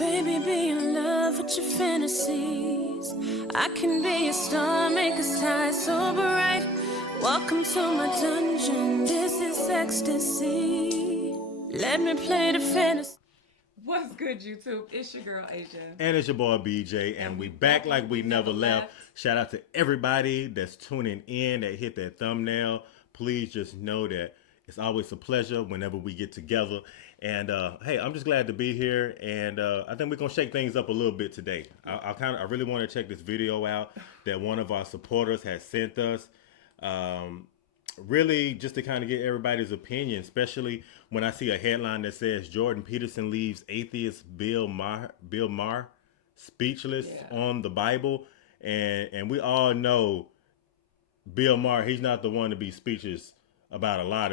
Baby, be in love with your fantasies. I can be a star, make a sky so bright. Welcome to my dungeon, this is ecstasy. Let me play the fantasy. What's good, YouTube? It's your girl, Asia. And it's your boy, BJ. And we back like we never left. Shout out to everybody that's tuning in, that hit that thumbnail. Please just know that it's always a pleasure whenever we get together. And hey, I'm just glad to be here. And I think we're going to shake things up a little bit today. I really want to check this video out that one of our supporters has sent us. Really just to kind of get everybody's opinion, especially when I see a headline that says Jordan Peterson leaves atheist Bill Maher speechless on the Bible. And we all know Bill Maher, he's not the one to be speechless about a lot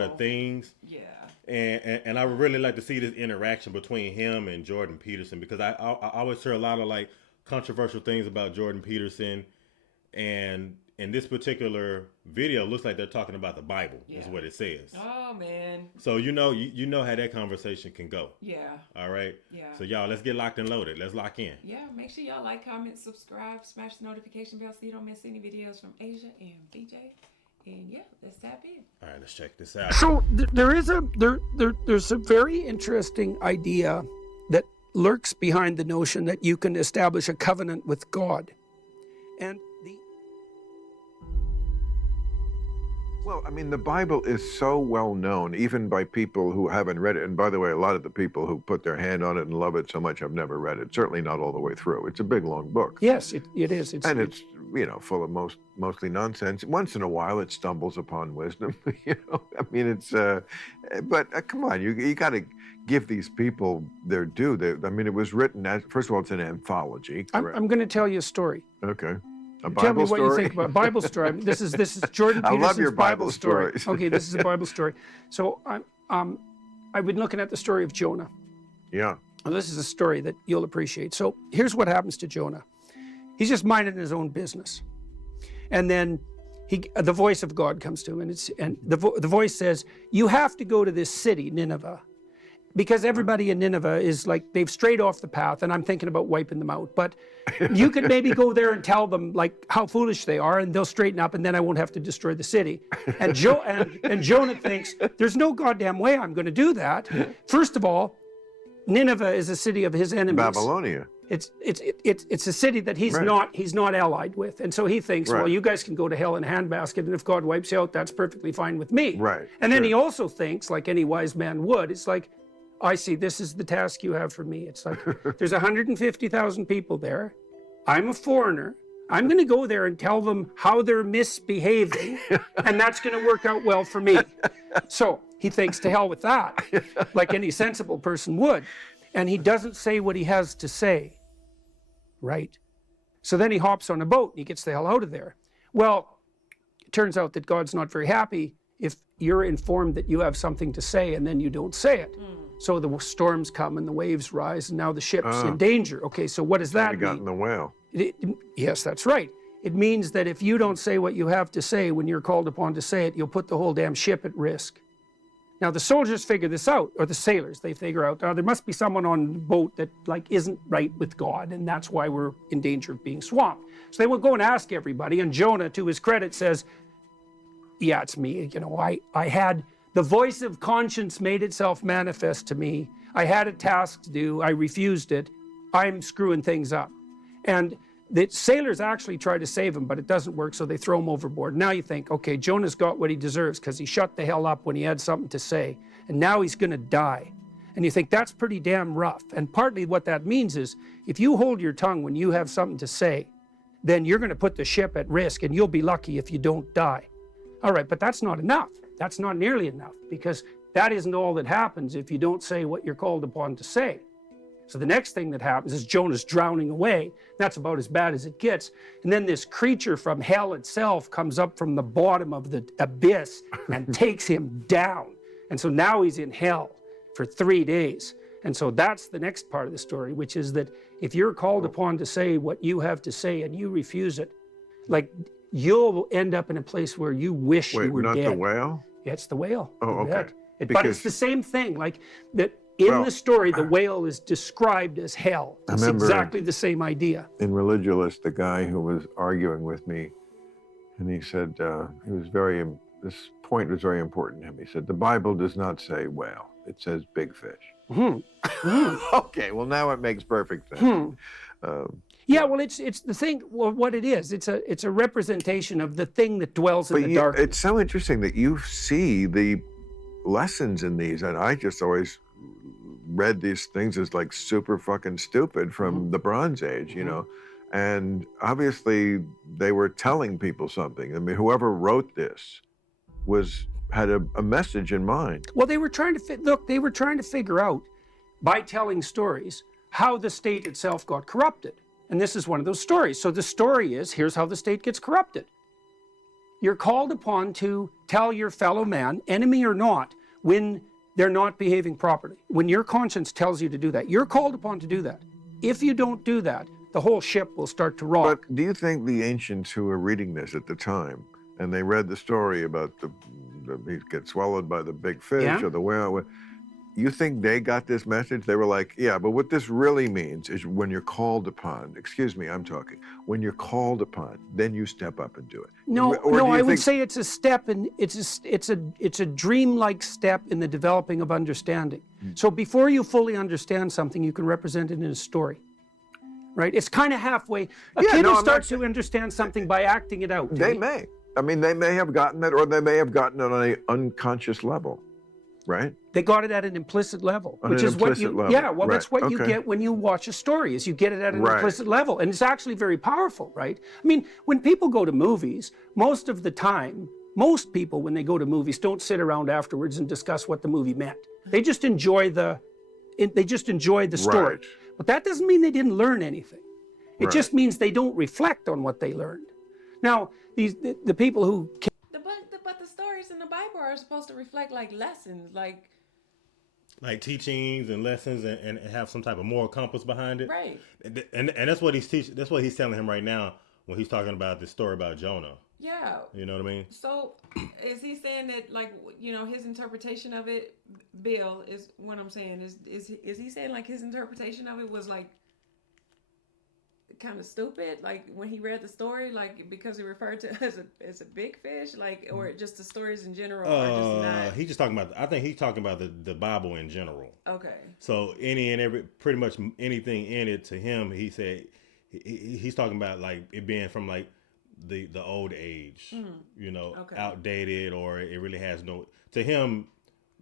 of things. Yeah. And I would really like to see this interaction between him and Jordan Peterson, because I always hear a lot of like controversial things about Jordan Peterson, and in this particular video, it looks like they're talking about the Bible, is what it says. Oh, man. So you know how that conversation can go. Yeah. All right? Yeah. So y'all, let's get locked and loaded. Let's lock in. Yeah, make sure y'all like, comment, subscribe, smash the notification bell so you don't miss any videos from Asia and BJ. And yeah, let's tap in. All right, let's check this out. So there's a very interesting idea that lurks behind the notion that you can establish a covenant with God. And well, I mean, the Bible is so well known, even by people who haven't read it. And by the way, a lot of the people who put their hand on it and love it so much have never read it. Certainly not all the way through. It's a big, long book. Yes, it is. It's full of mostly nonsense. Once in a while, it stumbles upon wisdom. I mean, it's. But come on, you got to give these people their due. It was written as, first of all, it's an anthology. I'm going to tell you a story. Okay. Tell me what you think about Bible story. This is Jordan Peterson's I love your Bible stories. Okay, this is a Bible story. So I've been looking at the story of Jonah. Yeah. Well, this is a story that you'll appreciate. So here's what happens to Jonah. He's just minding his own business, and then the voice of God comes to him, and the voice says, "You have to go to this city, Nineveh." Because everybody in Nineveh is like, they've strayed off the path, and I'm thinking about wiping them out. But you could maybe go there and tell them like how foolish they are, and they'll straighten up, and then I won't have to destroy the city. And Jonah thinks, there's no goddamn way I'm going to do that. First of all, Nineveh is a city of his enemies. Babylonia. It's a city that he's not allied with, and so he thinks, well, you guys can go to hell in a handbasket, and if God wipes you out, that's perfectly fine with me. Right. And then he also thinks, like any wise man would, it's like, I see, this is the task you have for me. It's like, there's 150,000 people there. I'm a foreigner. I'm going to go there and tell them how they're misbehaving, and that's going to work out well for me. So he thinks, to hell with that, like any sensible person would. And he doesn't say what he has to say, right? So then he hops on a boat, and he gets the hell out of there. Well, it turns out that God's not very happy if you're informed that you have something to say and then you don't say it. So the storms come and the waves rise, and now the ship's in danger. Okay, so what does that mean? Got in the whale. Yes, that's right. It means that if you don't say what you have to say when you're called upon to say it, you'll put the whole damn ship at risk. Now the soldiers figure this out, or the sailors, they figure out, there must be someone on the boat that like isn't right with God, and that's why we're in danger of being swamped. So they will go and ask everybody, and Jonah, to his credit, says, yeah, it's me. I had... The voice of conscience made itself manifest to me. I had a task to do. I refused it. I'm screwing things up. And the sailors actually try to save him, but it doesn't work, so they throw him overboard. Now you think, okay, Jonah's got what he deserves because he shut the hell up when he had something to say, and now he's going to die. And you think, that's pretty damn rough. And partly what that means is, if you hold your tongue when you have something to say, then you're going to put the ship at risk, and you'll be lucky if you don't die. All right, but that's not enough. That's not nearly enough, because that isn't all that happens if you don't say what you're called upon to say. So the next thing that happens is Jonah's drowning away. That's about as bad as it gets. And then this creature from hell itself comes up from the bottom of the abyss and takes him down. And so now he's in hell for 3 days. And so that's the next part of the story, which is that if you're called upon to say what you have to say and you refuse it, like, you'll end up in a place where you wish you were dead. Wait, not the whale? Yeah, it's the whale. Oh, okay. But it's the same thing, like that. In the story, the whale is described as hell. It's exactly the same idea. In Religulous, the guy who was arguing with me, and he said, this point was very important to him. He said, the Bible does not say whale, it says big fish. Okay, well now it makes perfect sense. Yeah, well, it's the thing. Well, what it is, it's a representation of the thing that dwells in the dark. It's so interesting that you see the lessons in these, and I just always read these things as like super fucking stupid from the Bronze Age, you know, and obviously they were telling people something. I mean, whoever wrote this had a message in mind. Well, they were trying to figure out by telling stories how the state itself got corrupted. And this is one of those stories. So the story is, here's how the state gets corrupted. You're called upon to tell your fellow man, enemy or not, when they're not behaving properly. When your conscience tells you to do that, you're called upon to do that. If you don't do that, the whole ship will start to rock. But do you think the ancients who were reading this at the time, and they read the story about he gets swallowed by the big fish or the whale, you think they got this message? They were like, yeah, but what this really means is when you're called upon, excuse me, I'm talking, when you're called upon, then you step up and do it. No, I would say it's a step, and it's a dreamlike step in the developing of understanding. So before you fully understand something, you can represent it in a story, right? It's kind of halfway. A kid who starts to understand something by acting it out. They may. I mean, they may have gotten it, or they may have gotten it on an unconscious level. Right? They got it at an implicit level, which is what you, that's what you get when you watch a story, is you get it at an implicit level. And it's actually very powerful, right? I mean, when people go to movies, most of the time, most people, when they go to movies, don't sit around afterwards and discuss what the movie meant. They just enjoy the story. Right. But that doesn't mean they didn't learn anything. It just means they don't reflect on what they learned. Now, the people who... But the stories in the Bible are supposed to reflect like lessons, like teachings and lessons, and have some type of moral compass behind it. Right. And that's what he's teaching. That's what he's telling him right now when he's talking about this story about Jonah. Yeah. You know what I mean? So is he saying that, like, you know, his interpretation of it, Bill, is what I'm saying, is he saying like his interpretation of it was like kind of stupid, like when he read the story, like because he referred to as a big fish, like, or just the stories in general are just not... He's just talking about, I think he's talking about the Bible in general. Okay. So any and every, pretty much anything in it, to him, he said he's talking about like it being from like the old age, you know, outdated, or it really has no, to him,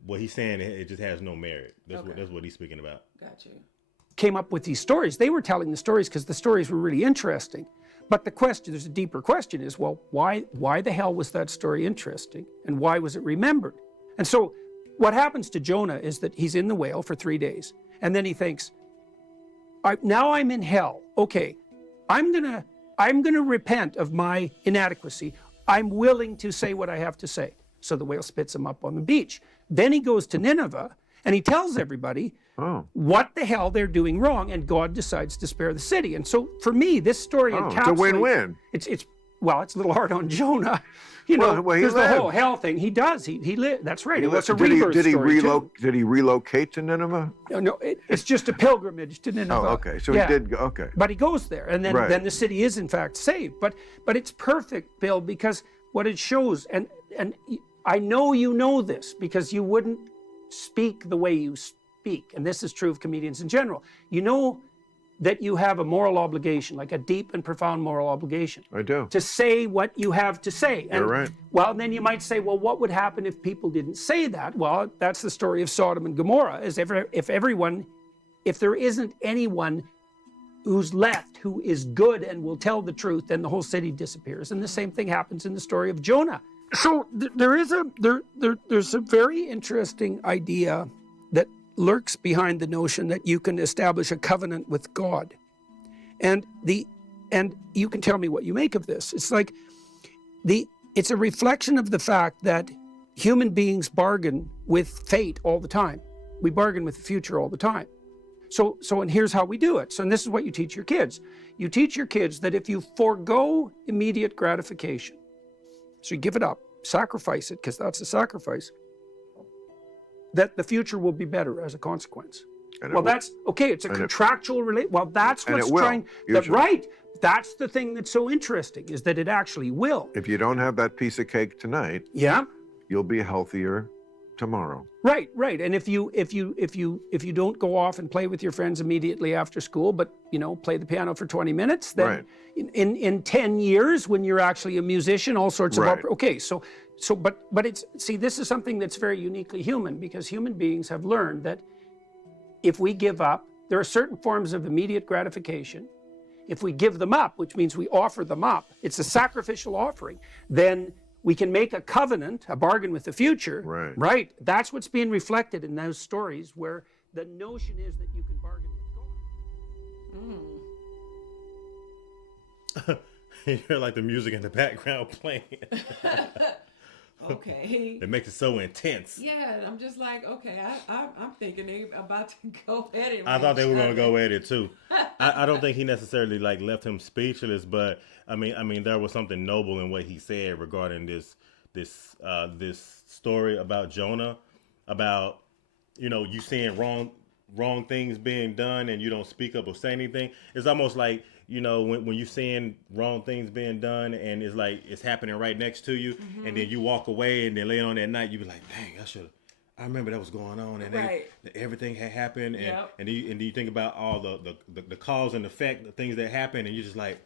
what he's saying, it just has no merit. That's what he's speaking about. Got you. Came up with these stories. They were telling the stories because the stories were really interesting. But the question, there's a deeper question, is, well, why the hell was that story interesting? And why was it remembered? And so what happens to Jonah is that he's in the whale for 3 days. And then he thinks, now I'm in hell. Okay, I'm gonna repent of my inadequacy. I'm willing to say what I have to say. So the whale spits him up on the beach. Then he goes to Nineveh and he tells everybody what the hell they're doing wrong, and God decides to spare the city. And so for me, this story encapsulates... It's a win-win. It's a little hard on Jonah. You know, there's the whole hell thing. He does. He lived. That's right. It was a rebirth story. Did he relocate to Nineveh? No, it's just a pilgrimage to Nineveh. Oh, okay. So he did. Okay. But he goes there, and then the city is in fact saved. But it's perfect, Bill, because what it shows, and I know you know this because you wouldn't speak the way you speak, and this is true of comedians in general. You know that you have a moral obligation, like a deep and profound moral obligation. I do. To say what you have to say. And, you're right. Well, then you might say, well, what would happen if people didn't say that? Well, that's the story of Sodom and Gomorrah. If there isn't anyone who's left who is good and will tell the truth, then the whole city disappears. And the same thing happens in the story of Jonah. So there's a very interesting idea that lurks behind the notion that you can establish a covenant with God. And you can tell me what you make of this. It's like it's a reflection of the fact that human beings bargain with fate all the time. We bargain with the future all the time. So and here's how we do it. So, and this is what you teach your kids. You teach your kids that if you forego immediate gratification, so you give it up, sacrifice it, because that's a sacrifice, that the future will be better as a consequence. And Well, that's okay. It's a contractual relate. Well, that's and what's it will, trying. usually. Right. That's the thing that's so interesting is that it actually will. If you don't have that piece of cake tonight, Yeah. you'll be healthier tomorrow. Right. Right. And if you don't go off and play with your friends immediately after school, but play the piano for 20 minutes, then Right. in 10 years when you're actually a musician, all sorts of Right. okay. So but it's this is something that's very uniquely human because human beings have learned that if we give up, there are certain forms of immediate gratification. If we give them up, which means we offer them up, it's a sacrificial offering, then we can make a covenant, a bargain with the future. Right. Right. That's what's being reflected in those stories where the notion is that you can bargain with God. You hear like the music in the background playing. Okay. It makes it so intense. Yeah, I'm just like, okay, I'm thinking they about to go at it. I thought they were gonna go at it too. I don't think he necessarily like left him speechless, but I mean there was something noble in what he said regarding this story about Jonah, about you seeing wrong things being done and you don't speak up or say anything. It's almost like when you seeing wrong things being done and it's like it's happening right next to you, and then you walk away and then later on that night you be like, dang, I remember that was going on and everything had happened and you think about all the cause and effect, the things that happened, and you're just like,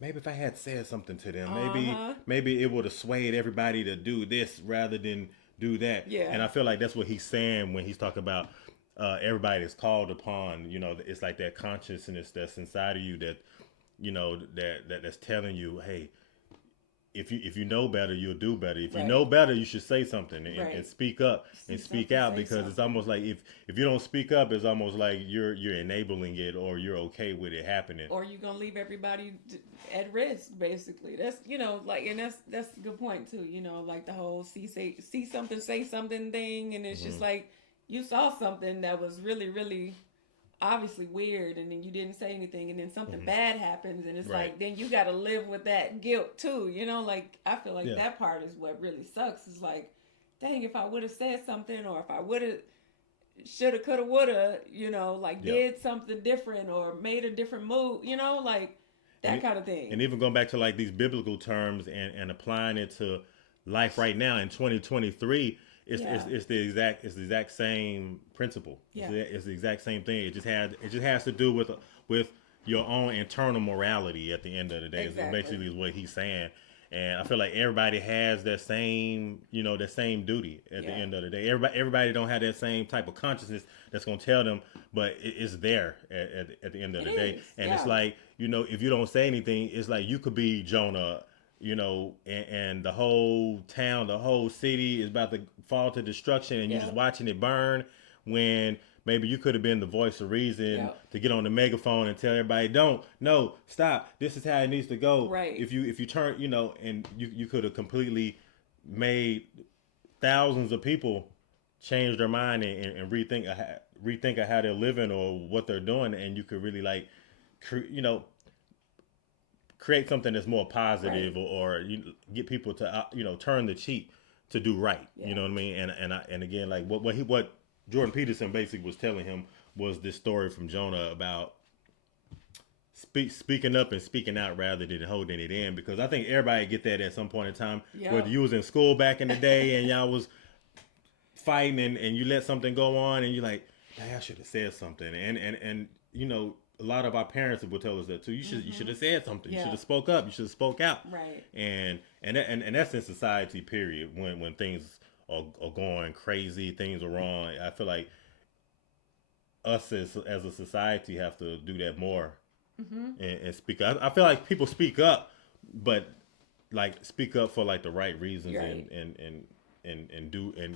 maybe if I had said something to them, maybe it would have swayed everybody to do this rather than do that. Yeah. And I feel like that's what he's saying when he's talking about everybody is called upon. It's like that consciousness that's inside of you that that's telling you, hey, if you know better, you'll do better. If you know better, you should say something and speak up and speak out, because it's almost like if you don't speak up, it's almost like you're enabling it or you're okay with it happening. Or you're gonna leave everybody at risk, basically. That's and that's a good point too. Like the whole see something, say something thing, and it's just like you saw something that was really, really obviously weird, and then you didn't say anything, and then something bad happens, and it's like then you got to live with that guilt too. Like I feel like that part is what really sucks. Is like, dang, if I would have said something, or if I would have, shoulda, coulda, woulda, did something different or made a different move, like that kind of thing. And even going back to like these biblical terms and applying it to life right now in 2023. It's the exact same principle. Yeah. It's the exact same thing. It just has to do with your own internal morality at the end of the day. Exactly. Basically is what he's saying. And I feel like everybody has that same duty at the end of the day. Everybody don't have that same type of consciousness that's going to tell them, but it's there at the end of the day. And it's like, if you don't say anything, it's like you could be Jonah, and the whole town, the whole city is about to fall to destruction, and you're just watching it burn, when maybe you could have been the voice of reason to get on the megaphone and tell everybody, no, stop, this is how it needs to go. Right. If you turn, and you could have completely made thousands of people change their mind and rethink of how they're living or what they're doing, and you could really create something that's more positive, or get people to turn the cheek to do right. You know what I mean? And again, like what Jordan Peterson basically was telling him was this story from Jonah about speaking up and speaking out rather than holding it in, because I think everybody get that at some point in time. Whether you was in school back in the day and y'all was fighting and you let something go on and you're like, hey, I should have said something, and a lot of our parents will tell us that too. You should have said something. You should have spoke up. You should have spoke out. Right. And that's in society, period. When things are going crazy, things are wrong. I feel like us as a society have to do that more and speak up. I feel like people speak up, but like speak up for like the right reasons and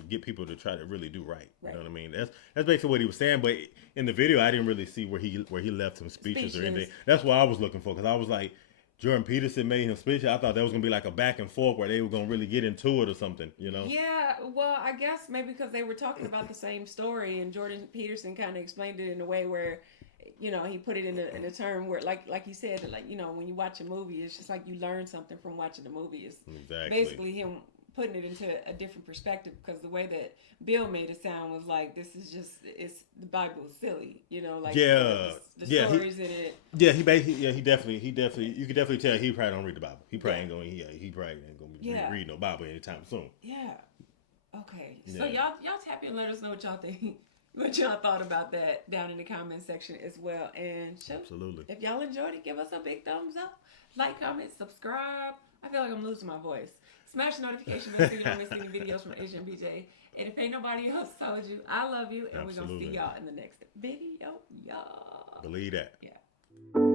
get people to try to really do right. You know what I mean? That's basically what he was saying. But in the video, I didn't really see where he left him speeches or anything. That's what I was looking for, because I was like, Jordan Peterson made him speeches. I thought that was gonna be like a back and forth where they were gonna really get into it or something. Yeah. Well, I guess maybe because they were talking about the same story, and Jordan Peterson kind of explained it in a way where, he put it in a term where, like he said, like when you watch a movie, it's just like you learn something from watching the movie. It's basically him putting it into a different perspective, because the way that Bill made it sound was like, this is just, it's the Bible is silly, you know, like the stories in it. Yeah, he definitely, you can definitely tell he probably don't read the Bible. He probably ain't going, he probably ain't going to be reading no Bible anytime soon. Yeah. Okay. So y'all tap in and let us know what y'all think. What y'all thought about that down in the comment section as well. And absolutely, if y'all enjoyed it, give us a big thumbs up, like, comment, subscribe. I feel like I'm losing my voice. Smash the notification bell so you don't miss any videos from Asia and BJ. And if ain't nobody else told you, I love you, and we're gonna see y'all in the next video, y'all. Believe that. Yeah.